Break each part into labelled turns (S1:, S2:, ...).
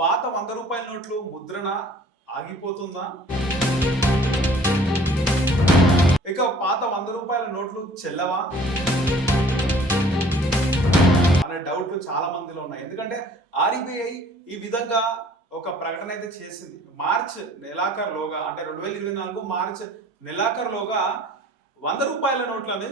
S1: పాత వంద రూపాయల నోట్లు ముద్రణ ఆగిపోతుందా? ఇక పాత వంద రూపాయల నోట్లు చెల్లవా? అనే డౌట్లు చాలా మందిలో ఉన్నాయి. ఎందుకంటే ఆర్బీఐ ఈ విధంగా ఒక ప్రకటన అయితే చేసింది. మార్చ్ నెలాఖరులోగా అంటే రెండు వేల ఇరవై నాలుగు మార్చ్ నెలాఖరులోగా వంద రూపాయల నోట్లని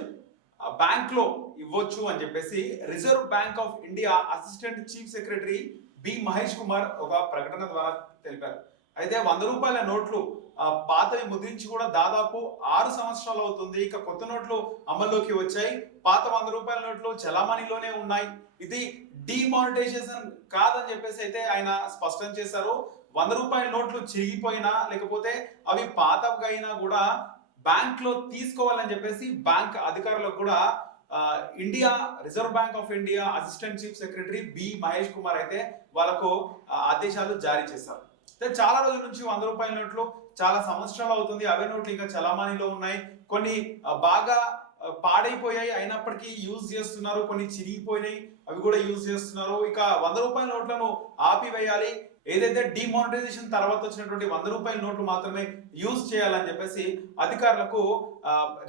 S1: బ్యాంక్లో ఇవ్వచ్చు అని చెప్పేసి reserve bank of India assistant chief secretary B Mahesh Kumar ఒక ప్రకటన ద్వారా తెలిపారు. అయితే వంద రూపాయల నోట్లు ఆ, పాతవి ముద్రించి కూడా దాదాపు ఆరు సంవత్సరాలు అవుతుంది. ఇక కొత్త నోట్లు అమల్లోకి వచ్చాయి. పాత వంద రూపాయల నోట్లు చలామణిలోనే ఉన్నాయి. ఇది డిమానిటైజేషన్ కాదని చెప్పేసి అయితే ఆయన స్పష్టం చేశారు. వంద రూపాయల నోట్లు చిరిగిపోయినా లేకపోతే అవి పాతగా అయినా కూడా బ్యాంక్లో తీసుకోవాలని చెప్పేసి బ్యాంక్ అధికారులకు కూడా India reserve bank of India assistant chief secretary B Mahesh Kumar అయితే వాళ్ళకు ఆదేశాలు జారీ చేశారు. అయితే చాలా రోజుల నుంచి వంద రూపాయల నోట్లు చాలా సంవత్సరాలు అవుతుంది అవే నోట్లు ఇంకా చలామణిలో ఉన్నాయి. కొన్ని బాగా పాడైపోయాయి అయినప్పటికీ యూజ్ చేస్తున్నారు కొన్ని చిరిగిపోయినాయి అవి కూడా యూజ్ చేస్తున్నారు. ఇక వంద రూపాయల నోట్లను ఆపివేయాలి. ఏదైతే డిమానిటైజేషన్ తర్వాత వచ్చినటువంటి వంద రూపాయల నోట్లు మాత్రమే యూజ్ చేయాలని చెప్పేసి అధికారులకు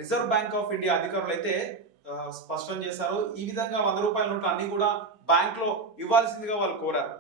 S1: రిజర్వ్ బ్యాంక్ ఆఫ్ ఇండియా అధికారులు అయితే స్పష్టం చేశారు. ఈ విధంగా వంద రూపాయల నోట్లు అన్ని కూడా బ్యాంక్లో ఇవ్వాల్సిందిగా వాళ్ళు కోరారు.